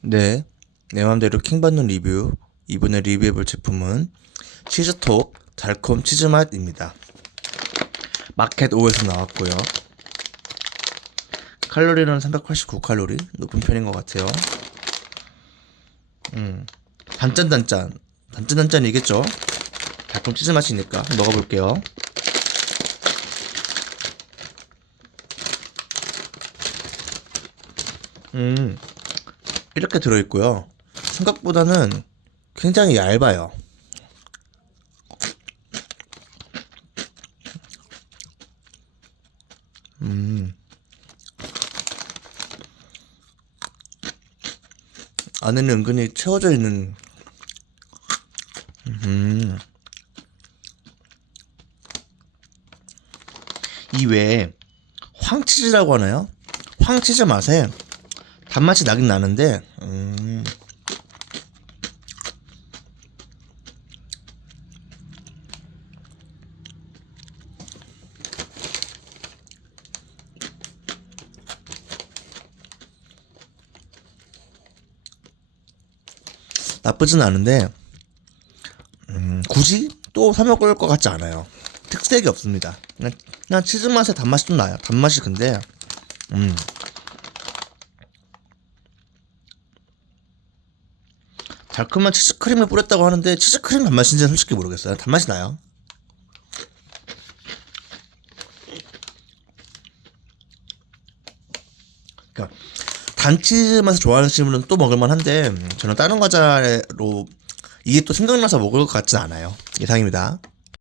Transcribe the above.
네, 내 맘대로 킹받는 리뷰. 이번에 리뷰해볼 제품은 치즈톡 달콤 치즈맛입니다. 마켓 5에서 나왔고요. 칼로리는 389칼로리, 높은 편인 것 같아요. 음, 단짠단짠, 단짠단짠이겠죠? 달콤 치즈 맛이니까 먹어볼게요. 음, 이렇게 들어있고요. 생각보다는 굉장히 얇아요. 음. 안에는 은근히 채워져 있는, 음. 이 외에 황치즈라고 하나요? 황치즈 맛에 단맛이 나긴 나는데, 음. 나쁘진 않은데, 음, 굳이 또 사 먹을 것 같지 않아요. 특색이 없습니다. 그냥, 그냥 치즈 맛에 단맛이 좀 나요. 단맛이 근데, 음. 달콤한 치즈크림을 뿌렸다고 하는데 치즈크림 단맛인지는 솔직히 모르겠어요. 단맛이 나요. 그러니까 단치즈 맛을 좋아하시는 분은 또 먹을만 한데 저는 다른 과자로 이게 또 생각나서 먹을 것 같진 않아요. 이상입니다.